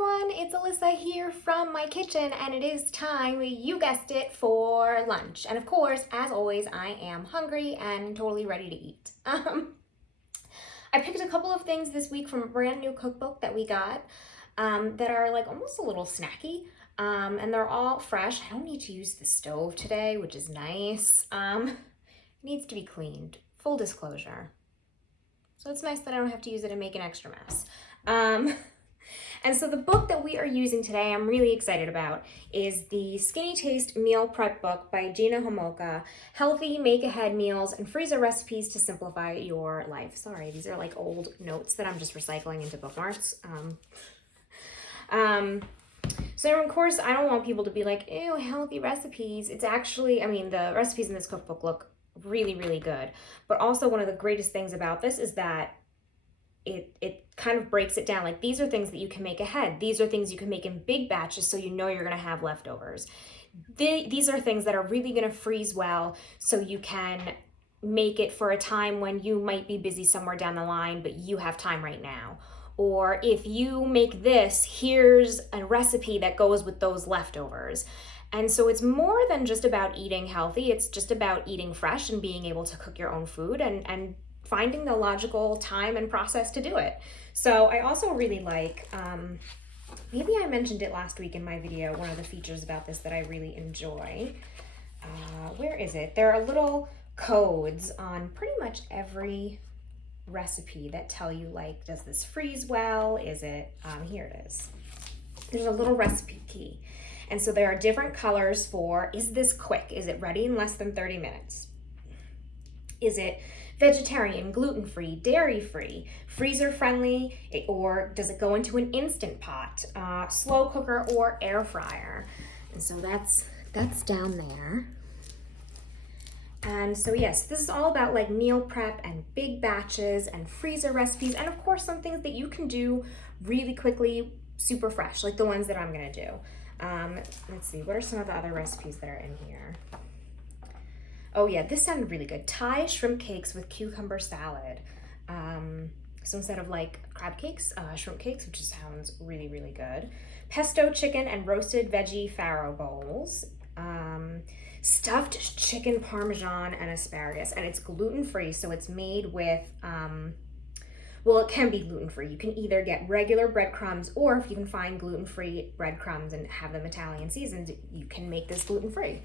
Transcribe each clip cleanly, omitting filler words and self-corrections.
everyone, it's Alyssa here from my kitchen, and it is time, you guessed it, for lunch. And of course, as always, I am hungry and totally ready to eat. I picked a couple of things this week from a brand new cookbook that we got that are like almost a little snacky, and they're all fresh. I don't need to use the stove today, which is nice. It needs to be cleaned, full disclosure. So it's nice that I don't have to use it and make an extra mess. And so the book that we are using today, I'm really excited about, is the Skinny Taste Meal Prep book by Gina Homolka, Healthy Make-Ahead Meals and Freezer Recipes to Simplify Your Life. Sorry, these are like old notes that I'm just recycling into bookmarks. So of course, I don't want people to be like, ew, healthy recipes. It's actually, I mean, the recipes in this cookbook look really, really good. But also one of the greatest things about this is that it kind of breaks it down. Like, these are things that you can make ahead. These are things you can make in big batches so you know you're going to have leftovers. These are things that are really going to freeze well so you can make it for a time when you might be busy somewhere down the line, but you have time right now. Or if you make this, here's a recipe that goes with those leftovers. And so it's more than just about eating healthy. It's just about eating fresh and being able to cook your own food and finding the logical time and process to do it. So I also really like, maybe I mentioned it last week in my video, one of the features about this that I really enjoy. Where is it? There are little codes on pretty much every recipe that tell you, like, does this freeze well? Is it, here it is. There's a little recipe key. And so there are different colors for, is this quick? Is it ready in less than 30 minutes? Is it vegetarian, gluten-free, dairy-free, freezer-friendly, or does it go into an instant pot, slow cooker, or air fryer? And so that's down there. And so yes, this is all about like meal prep and big batches and freezer recipes, and of course some things that you can do really quickly, super fresh, like the ones that I'm gonna do. Let's see, what are some of the other recipes that are in here? Oh yeah, this sounded really good. Thai shrimp cakes with cucumber salad. So instead of like crab cakes, shrimp cakes, which sounds really, really good. Pesto chicken and roasted veggie farro bowls. Stuffed chicken parmesan and asparagus. And it's gluten-free, so it's made with, well, it can be gluten-free. You can either get regular breadcrumbs, or if you can find gluten-free breadcrumbs and have them Italian seasoned, you can make this gluten-free.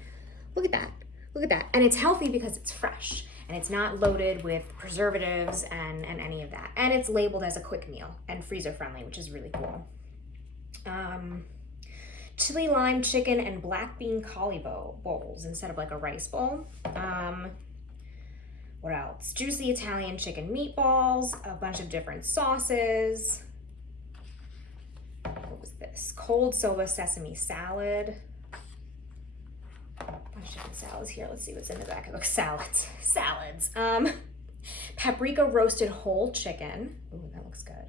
Look at that. Look at that. And it's healthy because it's fresh and it's not loaded with preservatives and any of that. And it's labeled as a quick meal and freezer friendly, which is really cool. Chili lime chicken and black bean cauli bowls instead of like a rice bowl. What else? Juicy Italian chicken meatballs, a bunch of different sauces. What was this? Cold soba sesame salad. Bunch of different salads here. Let's see what's in the back of the book. Salads. Paprika roasted whole chicken. Ooh, that looks good.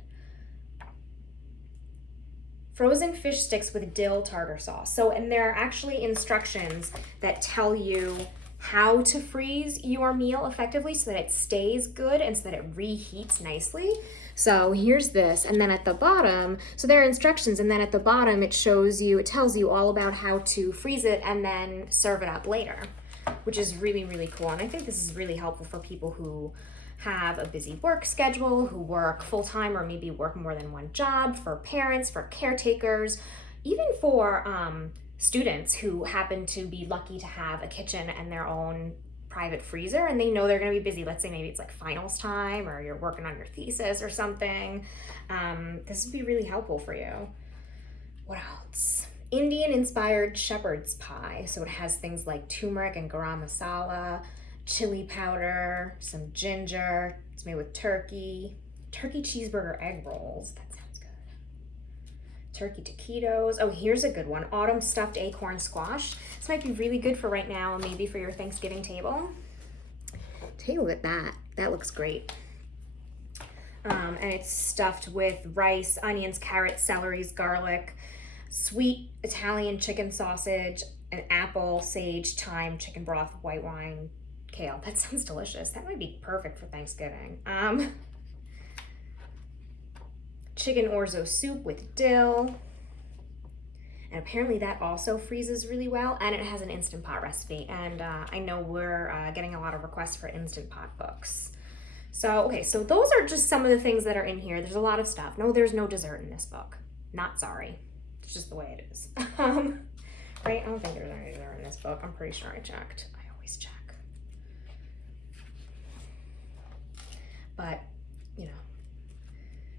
Frozen fish sticks with dill tartar sauce. So, and there are actually instructions that tell you how to freeze your meal effectively so that it stays good and so that it reheats nicely. So here's this, and then at the bottom, so there are instructions, and then at the bottom it shows you, it tells you all about how to freeze it and then serve it up later, which is really, really cool. And I think this is really helpful for people who have a busy work schedule, who work full-time or maybe work more than one job, for parents, for caretakers, even for students who happen to be lucky to have a kitchen and their own private freezer, and they know they're going to be busy. Let's say maybe it's like finals time or you're working on your thesis or something. This would be really helpful for you. What else? Indian inspired shepherd's pie. So it has things like turmeric and garam masala, chili powder, some ginger. It's made with turkey cheeseburger egg rolls. That sounds good. Turkey taquitos. Oh, here's a good one. Autumn stuffed acorn squash. This might be really good for right now, maybe for your Thanksgiving table. Take a look at that. That looks great. And it's stuffed with rice, onions, carrots, celeries, garlic, sweet Italian chicken sausage, an apple, sage, thyme, chicken broth, white wine, kale. That sounds delicious. That might be perfect for Thanksgiving. Chicken orzo soup with dill. And apparently that also freezes really well, and it has an Instant Pot recipe. And I know we're getting a lot of requests for Instant Pot books. So, okay, so those are just some of the things that are in here. There's a lot of stuff. No, there's no dessert in this book. Not sorry. It's just the way it is. Right? I don't think there's any dessert in this book. I'm pretty sure I checked. I always check. But, you know.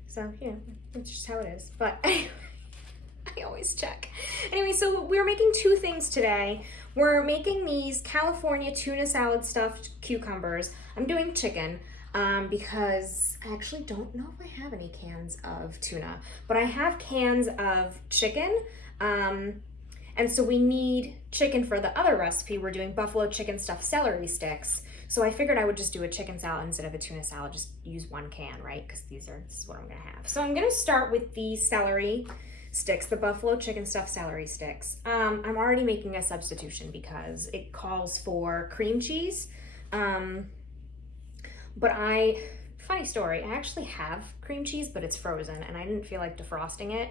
So, you know, it's just how it is. But anyway, I always check. Anyway, so we're making two things today. We're making these California tuna salad stuffed cucumbers. I'm doing chicken because I actually don't know if I have any cans of tuna, but I have cans of chicken. And so we need chicken for the other recipe. We're doing buffalo chicken stuffed celery sticks. So I figured I would just do a chicken salad instead of a tuna salad, just use one can, right? Because this is what I'm gonna have. So I'm gonna start with the celery sticks, the buffalo chicken stuffed celery sticks. I'm already making a substitution because it calls for cream cheese. But funny story, I actually have cream cheese, but it's frozen and I didn't feel like defrosting it.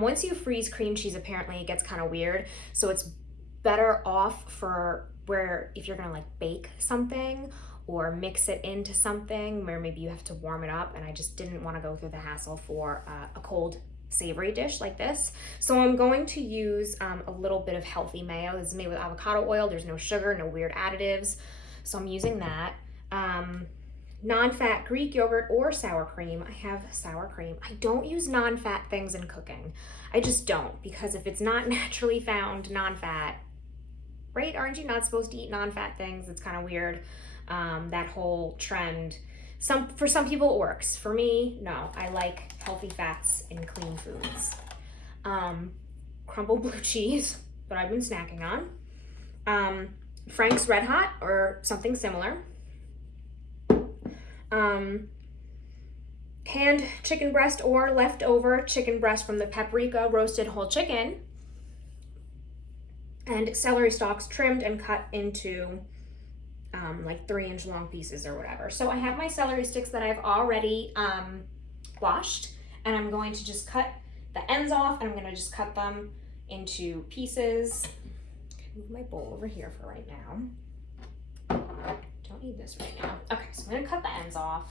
Once you freeze cream cheese, apparently it gets kind of weird. So it's better off for where if you're gonna like bake something or mix it into something where maybe you have to warm it up, and I just didn't want to go through the hassle for a cold savory dish like this. So I'm going to use a little bit of healthy mayo. This is made with avocado oil. There's no sugar, no weird additives. So I'm using that. Non-fat Greek yogurt or sour cream. I have sour cream. I don't use non-fat things in cooking. I just don't, because if it's not naturally found non-fat, right? Aren't you not supposed to eat non-fat things? It's kind of weird, that whole trend. For some people it works. For me, no. I like healthy fats in clean foods. Crumbled blue cheese that I've been snacking on. Frank's Red Hot or something similar. Canned chicken breast or leftover chicken breast from the paprika roasted whole chicken, and celery stalks trimmed and cut into like 3-inch long pieces or whatever. So I have my celery sticks that I've already washed, and I'm going to just cut the ends off, and I'm going to just cut them into pieces. Move my bowl over here for right now. Don't need this right now. Okay, so I'm going to cut the ends off.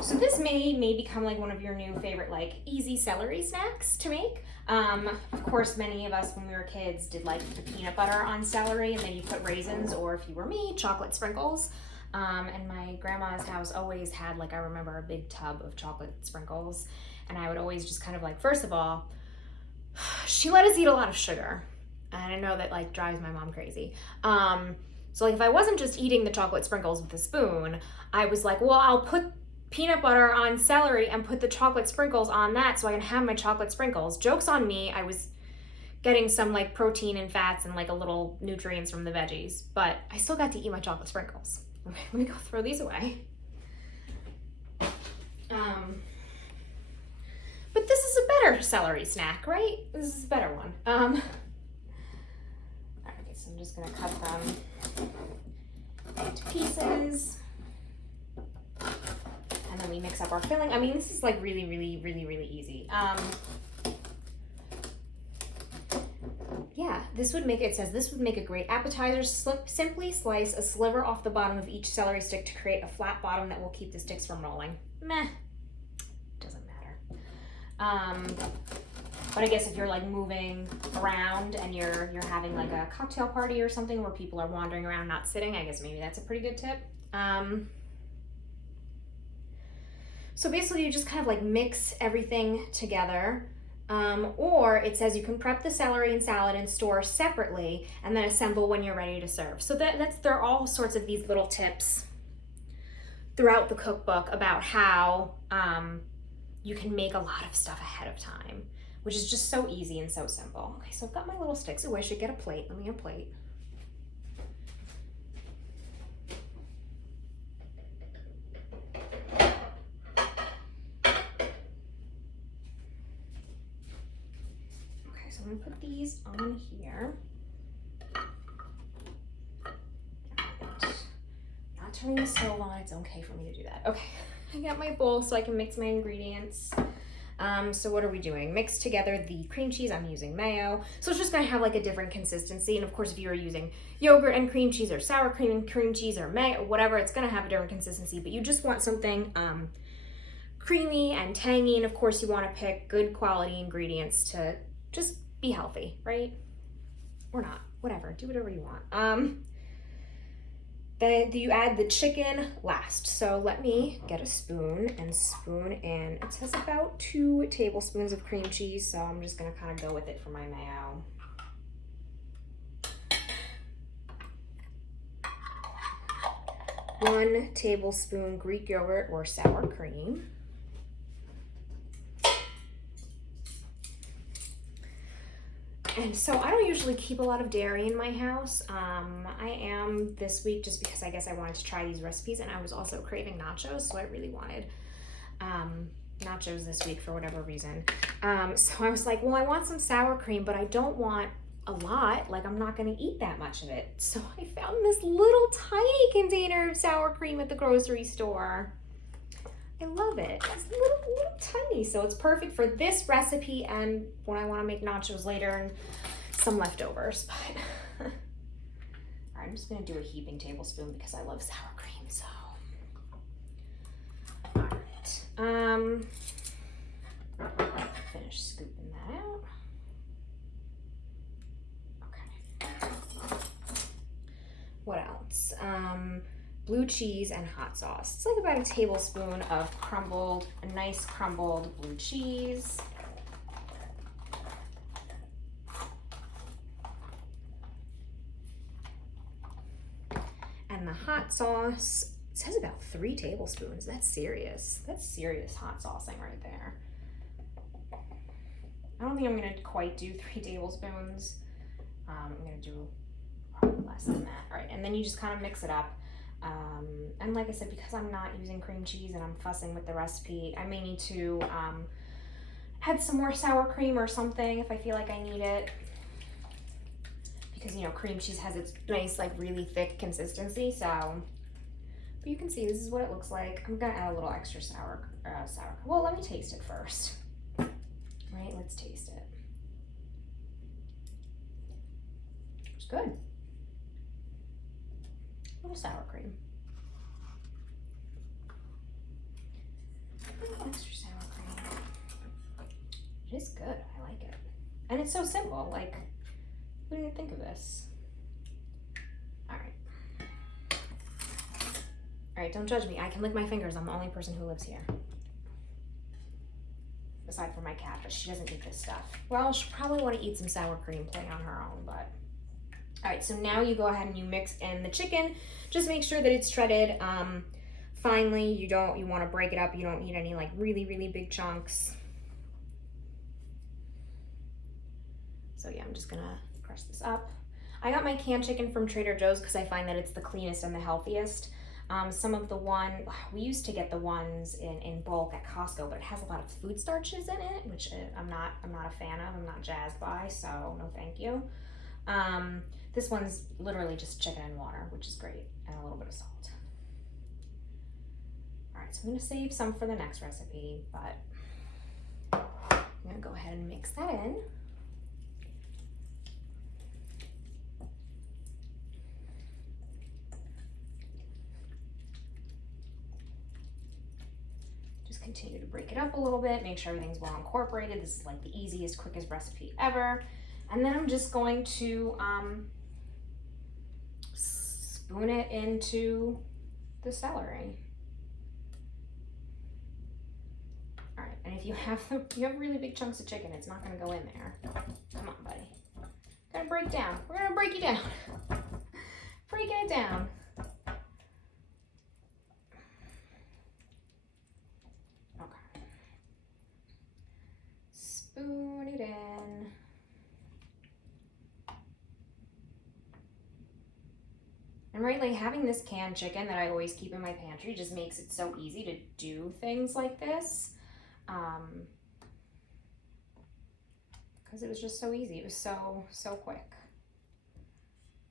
So this may become like one of your new favorite like easy celery snacks to make. Of course, many of us when we were kids did like the peanut butter on celery, and then you put raisins, or if you were me, chocolate sprinkles. And my grandma's house always had, like, I remember a big tub of chocolate sprinkles, and I would always just kind of like, first of all, she let us eat a lot of sugar, and I know that like drives my mom crazy. So like if I wasn't just eating the chocolate sprinkles with a spoon, I was like, well, I'll put peanut butter on celery and put the chocolate sprinkles on that so I can have my chocolate sprinkles. Joke's on me, I was getting some like protein and fats and like a little nutrients from the veggies, but I still got to eat my chocolate sprinkles. Okay, let me go throw these away. But this is a better celery snack, right? This is a better one. Okay, so I'm just gonna cut them into pieces. And then we mix up our filling. I mean, this is like really, really, really, really easy. Yeah, this would make, it says this would make a great appetizer. Simply slice a sliver off the bottom of each celery stick to create a flat bottom that will keep the sticks from rolling. Meh, doesn't matter. But I guess if you're like moving around and you're having like a cocktail party or something where people are wandering around not sitting, I guess maybe that's a pretty good tip. So basically you just kind of like mix everything together. Or it says you can prep the celery and salad and store separately and then assemble when you're ready to serve. So there are all sorts of these little tips throughout the cookbook about how you can make a lot of stuff ahead of time, which is just so easy and so simple. Okay, so I've got my little sticks. Oh, I should get a plate. Let me get a plate. I'm gonna put these on here. Not turning the stove on, it's okay for me to do that. Okay, I got my bowl so I can mix my ingredients. So what are we doing? Mix together the cream cheese. I'm using mayo. So it's just gonna have like a different consistency. And of course, if you are using yogurt and cream cheese or sour cream and cream cheese or mayo, whatever, it's gonna have a different consistency, but you just want something creamy and tangy. And of course you wanna pick good quality ingredients to just be healthy, right? Or not, whatever, do whatever you want. Then you add the chicken last. So let me get a spoon and spoon in. It says about 2 tablespoons of cream cheese, so I'm just gonna kind of go with it for my mayo. One tablespoon Greek yogurt or sour cream. And so I don't usually keep a lot of dairy in my house. I am this week just because I guess I wanted to try these recipes, and I was also craving nachos, so I really wanted nachos this week for whatever reason. So I was like, well, I want some sour cream, but I don't want a lot. Like, I'm not gonna eat that much of it. So I found this little tiny container of sour cream at the grocery store. I love it. It's little tiny, so it's perfect for this recipe and when I want to make nachos later and some leftovers. But all right, I'm just gonna do a heaping tablespoon because I love sour cream. So all right, finish scooping that out. Okay. What else? Blue cheese and hot sauce. It's like about a tablespoon of a nice crumbled blue cheese. And the hot sauce, it says about 3 tablespoons. That's serious. That's serious hot saucing right there. I don't think I'm gonna quite do 3 tablespoons. I'm gonna do probably less than that. All right, and then you just kind of mix it up. And like I said, because I'm not using cream cheese and I'm fussing with the recipe, I may need to add some more sour cream or something if I feel like I need it. Because, you know, cream cheese has its nice, like, really thick consistency, so. But you can see this is what it looks like. I'm gonna add a little extra sour. Well, let me taste it first. Right, let's taste it. It's good. A little sour cream. Extra sour cream. It is good. I like it. And it's so simple. Like, who didn't think of this? All right. All right, don't judge me. I can lick my fingers. I'm the only person who lives here. Aside from my cat, but she doesn't eat this stuff. Well, she'll probably want to eat some sour cream playing on her own, but. All right, so now you go ahead and you mix in the chicken. Just make sure that it's shredded finely. You want to break it up. You don't need any like really, really big chunks. So yeah, I'm just gonna crush this up. I got my canned chicken from Trader Joe's because I find that it's the cleanest and the healthiest. Some of we used to get the ones in bulk at Costco, but it has a lot of food starches in it, which I'm not a fan of. I'm not jazzed by, so no thank you. This one's literally just chicken and water, which is great, and a little bit of salt. All right, so I'm gonna save some for the next recipe, but I'm gonna go ahead and mix that in. Just continue to break it up a little bit, make sure everything's well incorporated. This is like the easiest, quickest recipe ever. And then I'm just going to spoon it into the celery. All right, and if you have really big chunks of chicken, it's not gonna go in there. Come on, buddy. Gotta break down. We're gonna break you down. Breaking it down. Okay. Spoon it in. And right, like having this canned chicken that I always keep in my pantry just makes it so easy to do things like this. Because it was just so easy. It was so quick.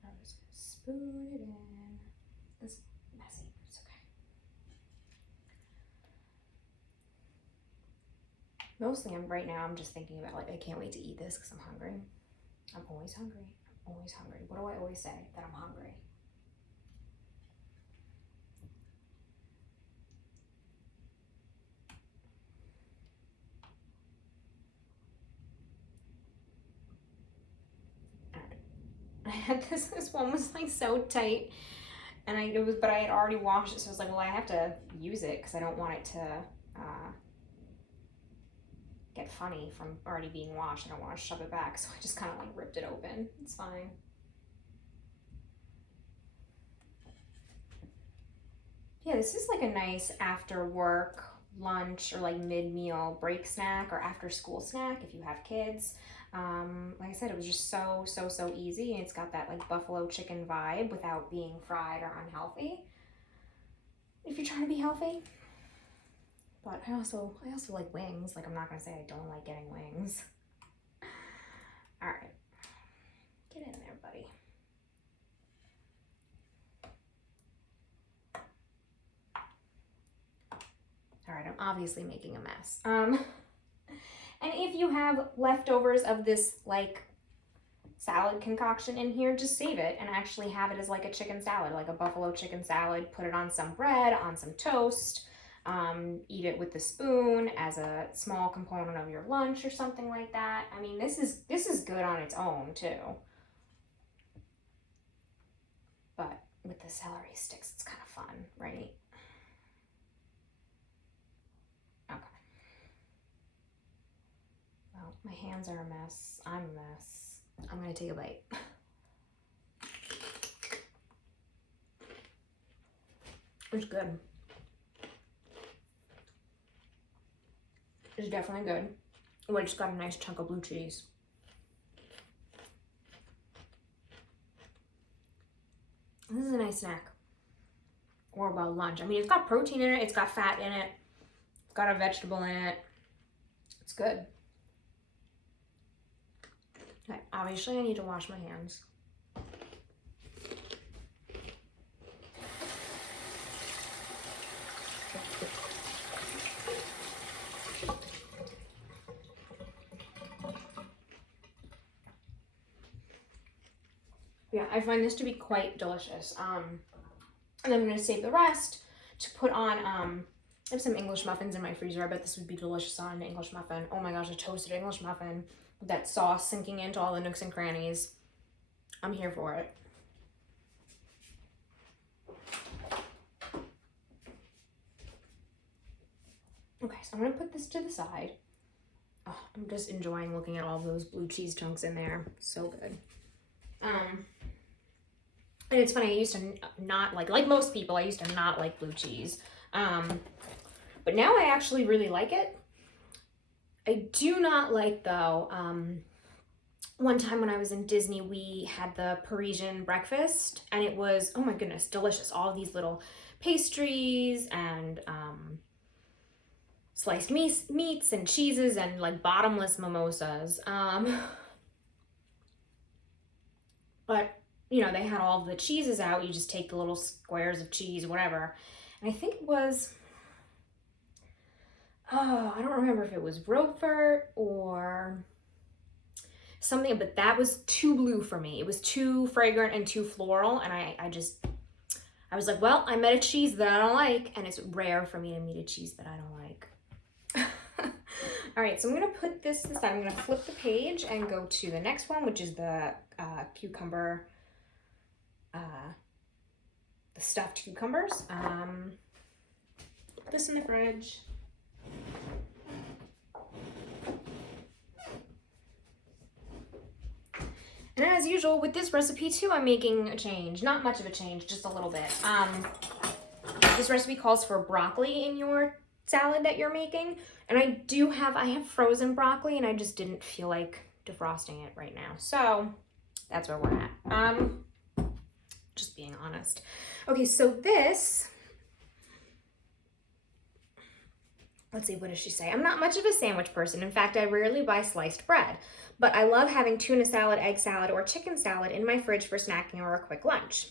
I'm just gonna spoon it in. This is messy. Mostly right now I'm just thinking about like, I can't wait to eat this because I'm hungry. I'm always hungry. I'm always hungry. What do I always say? That I'm hungry. I had this one was like so tight, and but I had already washed it, so I was like, well, I have to use it because I don't want it to get funny from already being washed. I don't want to shove it back, so I just kind of like ripped it open. It's fine. Yeah, this is like a nice after work lunch or like mid-meal break snack or after school snack if you have kids. Like I said, it was just so easy, and it's got that like buffalo chicken vibe without being fried or unhealthy. If you're trying to be healthy. But I also like wings. Like, I'm not gonna say I don't like getting wings. All right, get in there, buddy. All right, I'm obviously making a mess. And if you have leftovers of this like salad concoction in here, just save it and actually have it as like a chicken salad, like a buffalo chicken salad. Put it on some bread, on some toast. Eat it with the spoon as a small component of your lunch or something like that. I mean, this is good on its own too. But with the celery sticks, it's kind of fun, right? Okay. Well, my hands are a mess. I'm a mess. I'm gonna take a bite. It's good. It's definitely good. Oh, I just got a nice chunk of blue cheese. This is a nice snack. Or well, lunch. I mean, it's got protein in it, it's got fat in it, it's got a vegetable in it. It's good. Okay, obviously I need to wash my hands. Yeah, I find this to be quite delicious. And I'm gonna save the rest to put on, I have some English muffins in my freezer. I bet this would be delicious on an English muffin. Oh my gosh, a toasted English muffin with that sauce sinking into all the nooks and crannies. I'm here for it. Okay, so I'm gonna put this to the side. Oh, I'm just enjoying looking at all those blue cheese chunks in there. So good. And it's funny, I used to not like most people, I used to not like blue cheese. But now I actually really like it. I do not like, though, one time when I was in Disney, we had the Parisian breakfast, and it was, oh my goodness, delicious. All these little pastries and sliced meats and cheeses and like bottomless mimosas. But you know, they had all the cheeses out. You just take the little squares of cheese, whatever. And I think it was, oh, I don't remember if it was Roquefort or something, but that was too blue for me. It was too fragrant and too floral, and I was like, well, I met a cheese that I don't like, and it's rare for me to meet a cheese that I don't like. All right, so I'm gonna put this aside. I'm gonna flip the page and go to the next one, which is the cucumber, the stuffed cucumbers. Put this in the fridge. And as usual with this recipe too, I'm making a change. Not much of a change, just a little bit. This recipe calls for broccoli in your salad that you're making. And I have frozen broccoli, and I just didn't feel like defrosting it right now. So that's where we're at. Just being honest. Okay, so this, let's see, what does she say? I'm not much of a sandwich person. In fact, I rarely buy sliced bread, but I love having tuna salad, egg salad, or chicken salad in my fridge for snacking or a quick lunch.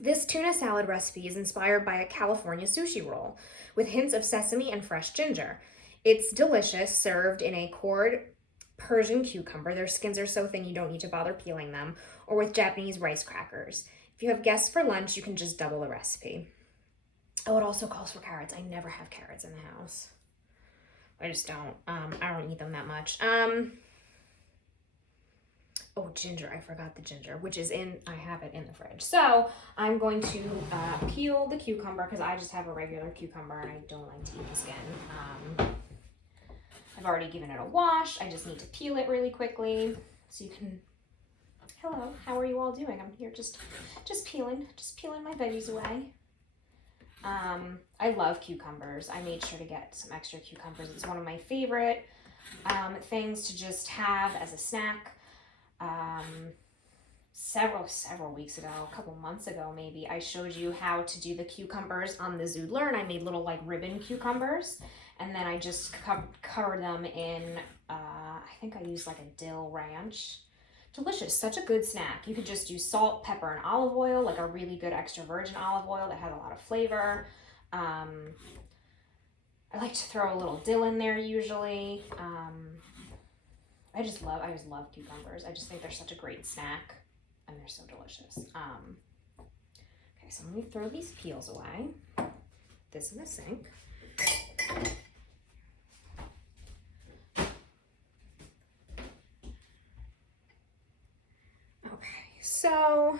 This tuna salad recipe is inspired by a California sushi roll with hints of sesame and fresh ginger. It's delicious, served in a cored Persian cucumber. Their skins are so thin you don't need to bother peeling them, or with Japanese rice crackers. If you have guests for lunch, you can just double the recipe. Oh, it also calls for carrots. I never have carrots in the house. I just don't. I don't eat them that much. Oh, ginger. I forgot the ginger, which is I have it in the fridge. So I'm going to peel the cucumber because I just have a regular cucumber and I don't like to eat the skin. I've already given it a wash. I just need to peel it really quickly so you can. Hello, how are you all doing? I'm here just peeling my veggies away. I love cucumbers. I made sure to get some extra cucumbers. It's one of my favorite things to just have as a snack. Several weeks ago, a couple months ago maybe, I showed you how to do the cucumbers on the zoodler, and I made little like ribbon cucumbers, and then I just covered them in I think I used like a dill ranch. Delicious, such a good snack. You could just do salt, pepper, and olive oil, like a really good extra virgin olive oil that has a lot of flavor. I like to throw a little dill in there usually. I just love cucumbers. I just think they're such a great snack and they're so delicious. Okay, so let me throw these peels away. This in the sink. Okay, so,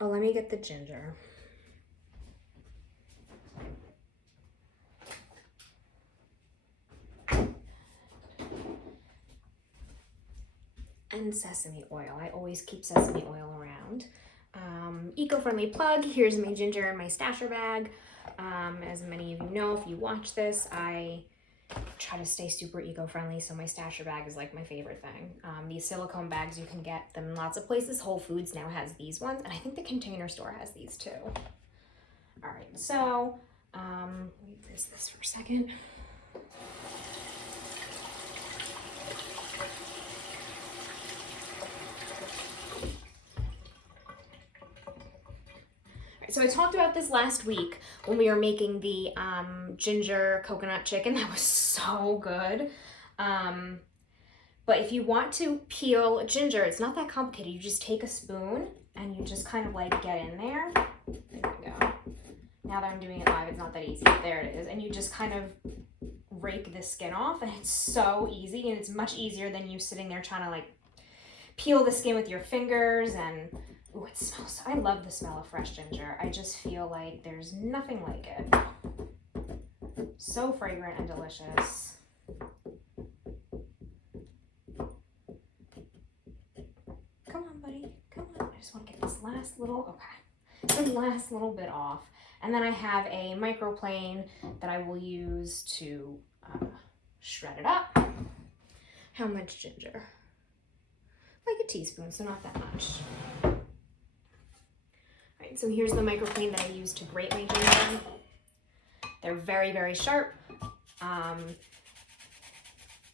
let me get the ginger. And sesame oil. I always keep sesame oil around. Eco-friendly plug. Here's my ginger in my stasher bag. As many of you know, if you watch this, I try to stay super eco-friendly, so my stasher bag is like my favorite thing. These silicone bags, you can get them in lots of places. Whole Foods now has these ones, and I think the Container Store has these too. All right, so let me freeze this for a second. So I talked about this last week when we were making the ginger coconut chicken. That was so good. But if you want to peel ginger, it's not that complicated. You just take a spoon and you just kind of like get in there. There we go. Now that I'm doing it live, it's not that easy. There it is. And you just kind of rake the skin off, and it's so easy, and it's much easier than you sitting there trying to like peel the skin with your fingers. And ooh, it smells. I love the smell of fresh ginger. I just feel like there's nothing like it. So fragrant and delicious. Come on, buddy. Come on. I just want to get this last little, the last little bit off. And then I have a microplane that I will use to shred it up. How much ginger? Like a teaspoon, so not that much. Alright, so here's the microplane that I use to grate my ginger. They're very, very sharp.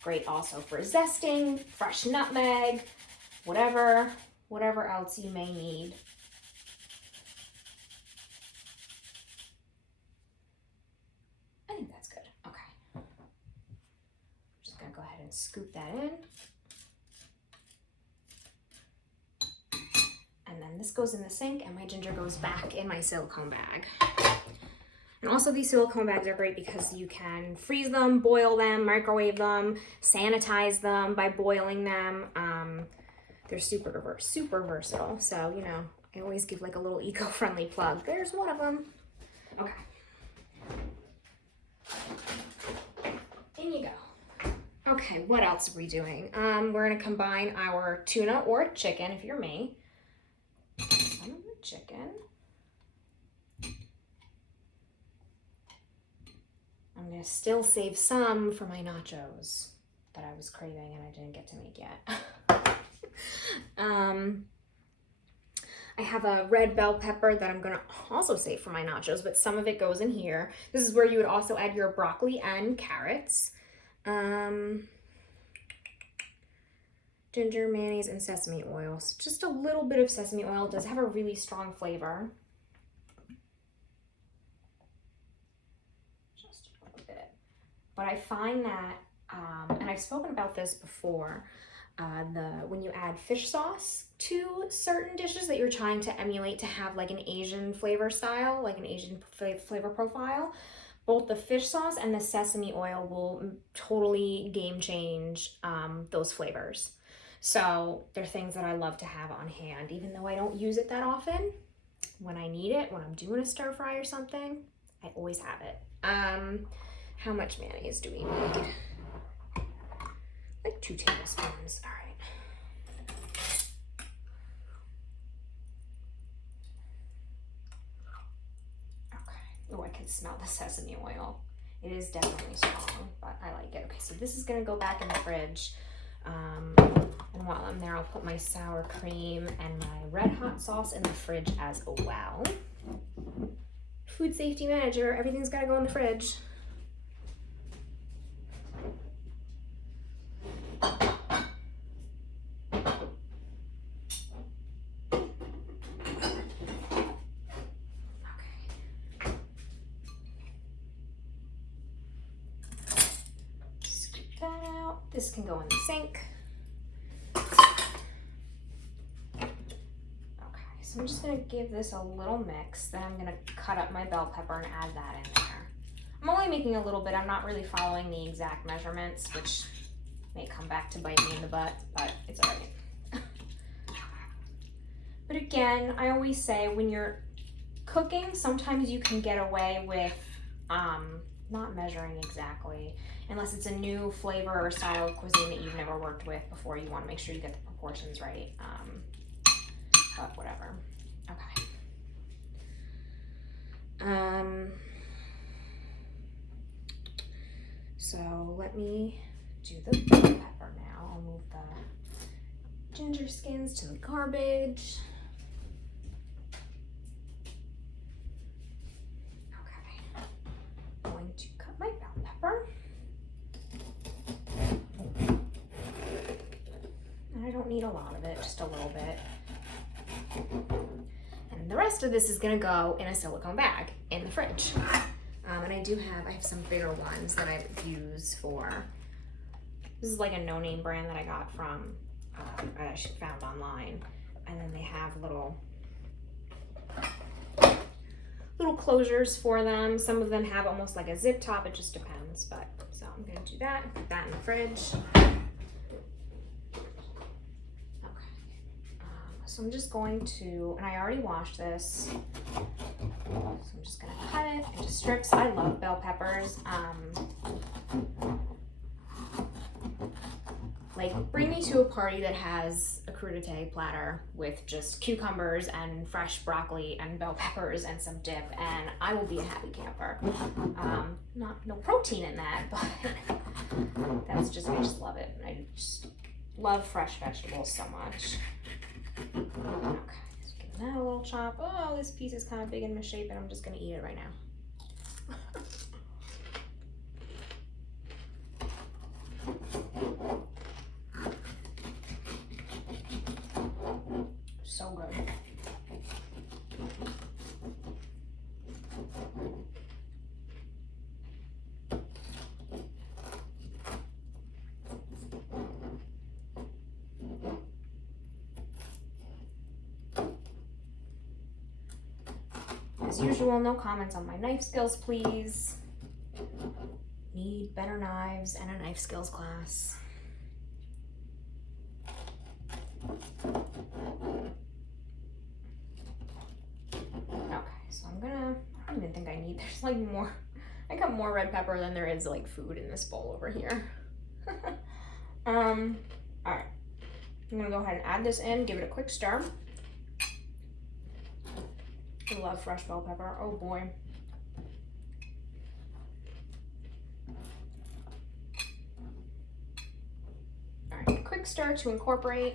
Great also for zesting, fresh nutmeg, whatever else you may need. I think that's good. Okay. I'm just gonna go ahead and scoop that in. And then this goes in the sink, and my ginger goes back in my silicone bag. And also these silicone bags are great because you can freeze them, boil them, microwave them, sanitize them by boiling them. They're super versatile. So, you know, I always give like a little eco-friendly plug. There's one of them. Okay. In you go. Okay, what else are we doing? We're gonna combine our tuna or chicken, if you're me. Some of the chicken. I'm gonna still save some for my nachos that I was craving and I didn't get to make yet. I have a red bell pepper that I'm gonna also save for my nachos, but some of it goes in here. This is where you would also add your broccoli and carrots. Ginger, mayonnaise, and sesame oil. So just a little bit of sesame oil. It does have a really strong flavor. Just a little bit. But I find that, and I've spoken about this before, when you add fish sauce to certain dishes that you're trying to emulate to have like an Asian flavor style, like an Asian flavor profile, both the fish sauce and the sesame oil will totally game change those flavors. So they're things that I love to have on hand, even though I don't use it that often. When I need it, when I'm doing a stir fry or something, I always have it. How much mayonnaise do we need? Like 2 tablespoons. All right. Okay. Oh, I can smell the sesame oil. It is definitely strong, but I like it. Okay, so this is gonna go back in the fridge. And while I'm there, I'll put my sour cream and my red hot sauce in the fridge as well. Food safety manager, everything's gotta go in the fridge. Scoop that out. This can go in the sink. So I'm just gonna give this a little mix, then I'm gonna cut up my bell pepper and add that in there. I'm only making a little bit, I'm not really following the exact measurements, which may come back to bite me in the butt, but it's all right. But again, I always say when you're cooking, sometimes you can get away with not measuring exactly, unless it's a new flavor or style of cuisine that you've never worked with before. You wanna make sure you get the proportions right. But whatever. Okay. So let me do the bell pepper now. I'll move the ginger skins to the garbage. Okay. I'm going to cut my bell pepper. And I don't need a lot of it, just a little bit. And the rest of this is gonna go in a silicone bag in the fridge. And I have some bigger ones that I use for, this is like a no-name brand that I got from, I found online. And then they have little closures for them. Some of them have almost like a zip top, it just depends. But, so I'm gonna do that, put that in the fridge. So I'm just going to, and I already washed this, so I'm just gonna cut it into strips. I love bell peppers. Like, bring me to a party that has a crudité platter with just cucumbers and fresh broccoli and bell peppers and some dip, and I will be a happy camper. No protein in that, but that's just, I just love it. I just love fresh vegetables so much. Okay, just give that a little chop. Oh, this piece is kind of big and misshapen. I'm just gonna eat it right now. So good. As usual, no comments on my knife skills, please. Need better knives and a knife skills class. Okay, so I don't even think I need, there's like more, I got more red pepper than there is like food in this bowl over here. All right, I'm gonna go ahead and add this in, give it a quick stir. I love fresh bell pepper, oh boy. All right, quick stir to incorporate.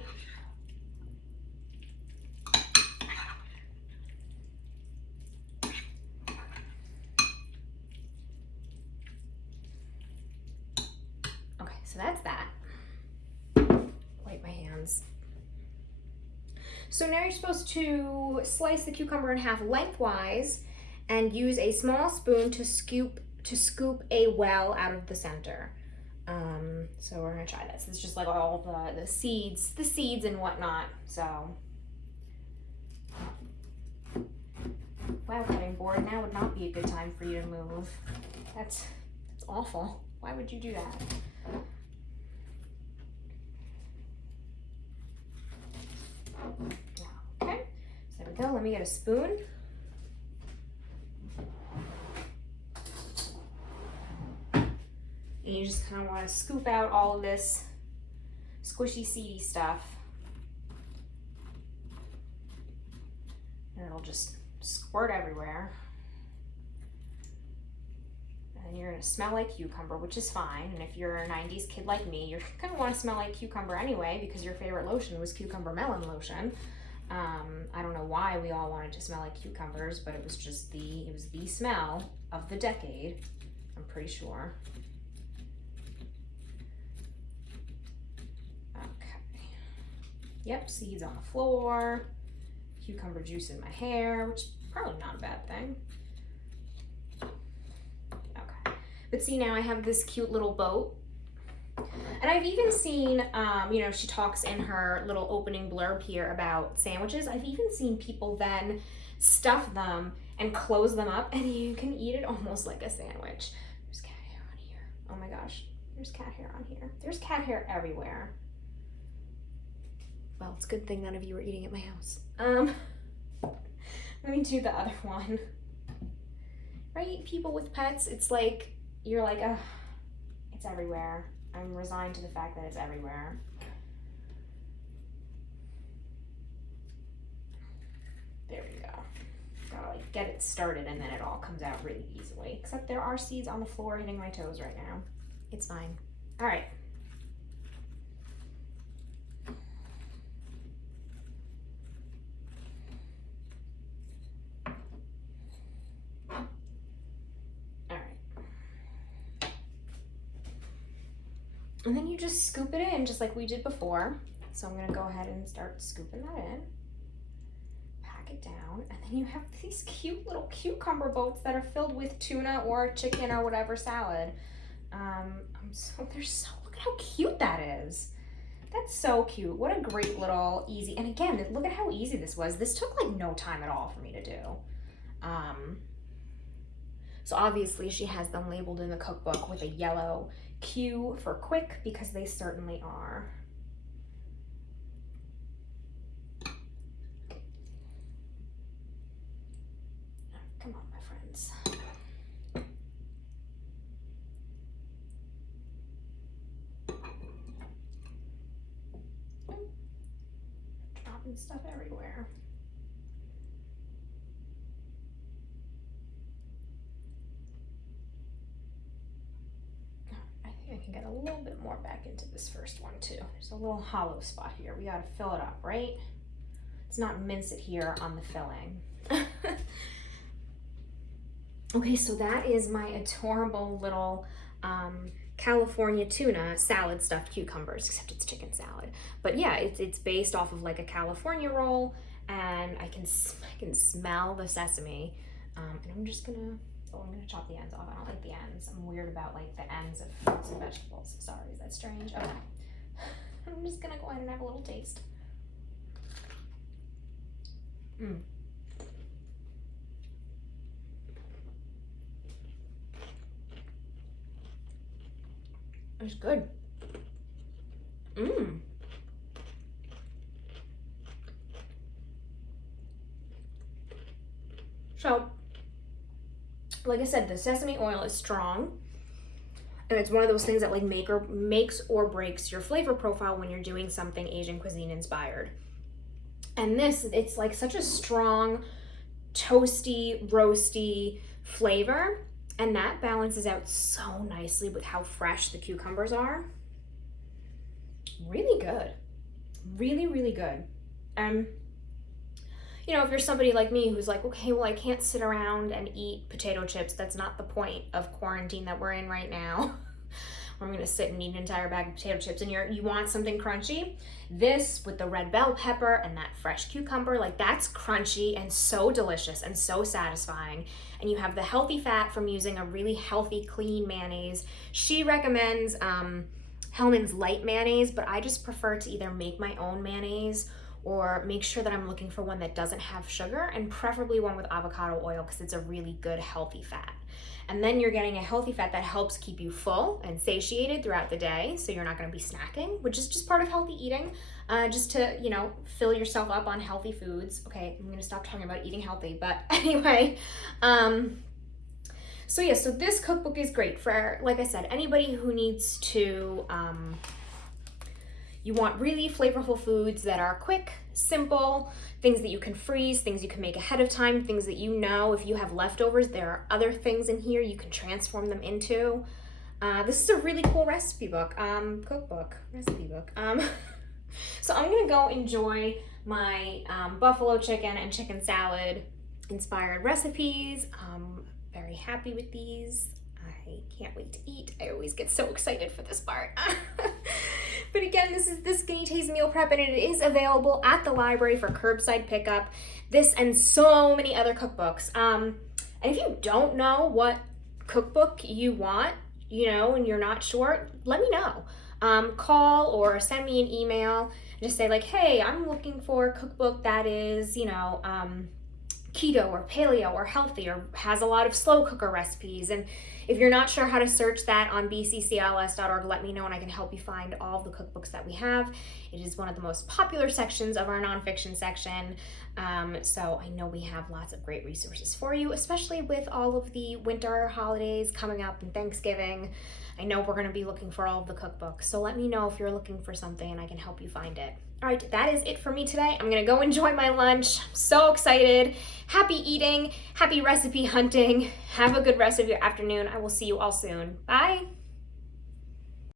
Okay, so that's that. Wipe my hands. So now you're supposed to slice the cucumber in half lengthwise and use a small spoon to scoop to scoop a well out of the center. So we're gonna try this. It's just like all the seeds and whatnot. So, wow, cutting board, now would not be a good time for you to move. That's awful. Why would you do that? Okay, so there we go. Let me get a spoon. And you just kind of want to scoop out all of this squishy, seedy stuff. And it'll just squirt everywhere. And you're gonna smell like cucumber, which is fine. And if you're a 90s kid like me, you're gonna want to smell like cucumber anyway, because your favorite lotion was cucumber melon lotion. I don't know why we all wanted to smell like cucumbers, but it was just the smell of the decade, I'm pretty sure. Okay. Yep, seeds on the floor, cucumber juice in my hair, which is probably not a bad thing. Okay, but see, now I have this cute little boat. And I've even seen, you know, she talks in her little opening blurb here about sandwiches. I've even seen people then stuff them and close them up, and you can eat it almost like a sandwich. There's cat hair on here. Oh my gosh, there's cat hair on here. There's cat hair everywhere. Well, it's a good thing none of you are eating at my house. Let me do the other one. Right? People with pets, it's like, you're like, ugh, it's everywhere. I'm resigned to the fact that it's everywhere. There we go. Gotta like get it started and then it all comes out really easily. Except there are seeds on the floor hitting my toes right now. It's fine. All right. And then you just scoop it in just like we did before. So I'm gonna go ahead and start scooping that in. Pack it down, and then you have these cute little cucumber boats that are filled with tuna or chicken or whatever salad. Look at how cute that is. That's so cute. What a great little easy, and again, look at how easy this was. This took like no time at all for me to do. So obviously she has them labeled in the cookbook with a yellow Q for quick, because they certainly are. Come on, my friends. Dropping stuff everywhere. I can get a little bit more back into this first one too. There's a little hollow spot here. We gotta fill it up, right? Let's not mince it here on the filling. Okay, so that is my adorable little California tuna salad stuffed cucumbers, except it's chicken salad. But yeah, it's based off of like a California roll, and I can smell the sesame. And I'm gonna chop the ends off. I don't like the ends. I'm weird about like the ends of fruits and vegetables. Sorry, is that strange? Okay. I'm just gonna go ahead and have a little taste. It's good. So, like I said, the sesame oil is strong, and it's one of those things that like makes or breaks your flavor profile when you're doing something Asian cuisine inspired. And this, it's like such a strong, toasty, roasty flavor, and that balances out so nicely with how fresh the cucumbers are. Really good. Really, really good. You know, if you're somebody like me who's like, okay, well, I can't sit around and eat potato chips. That's not the point of quarantine that we're in right now. I'm gonna sit and eat an entire bag of potato chips, and you want something crunchy. This with the red bell pepper and that fresh cucumber, like that's crunchy and so delicious and so satisfying. And you have the healthy fat from using a really healthy, clean mayonnaise. She recommends Hellmann's light mayonnaise, but I just prefer to either make my own mayonnaise or make sure that I'm looking for one that doesn't have sugar, and preferably one with avocado oil because it's a really good healthy fat. And then you're getting a healthy fat that helps keep you full and satiated throughout the day, so you're not going to be snacking, which is just part of healthy eating, just to, you know, fill yourself up on healthy foods. Okay, I'm going to stop talking about eating healthy, but anyway, so yeah, so this cookbook is great for, like I said, anybody who needs to, you want really flavorful foods that are quick, simple, things that you can freeze, things you can make ahead of time, things that you know if you have leftovers, there are other things in here you can transform them into. This is a really cool recipe book, cookbook, recipe book. So I'm gonna go enjoy my buffalo chicken and chicken salad inspired recipes. Very happy with these. I can't wait to eat. I always get so excited for this part. But again, this is the Skinny Taste Meal Prep, and it is available at the library for curbside pickup. This and so many other cookbooks. And if you don't know what cookbook you want, you know, and you're not sure, let me know. Call or send me an email and just say like, hey, I'm looking for a cookbook that is, you know, keto or paleo or healthy or has a lot of slow cooker recipes. And if you're not sure how to search that on bccls.org, let me know and I can help you find all of the cookbooks that we have. It is one of the most popular sections of our nonfiction section. So I know we have lots of great resources for you, especially with all of the winter holidays coming up and Thanksgiving. I know we're going to be looking for all of the cookbooks. So let me know if you're looking for something and I can help you find it. All right, that is it for me today. I'm gonna go enjoy my lunch. I'm so excited. Happy eating, happy recipe hunting. Have a good rest of your afternoon. I will see you all soon. Bye.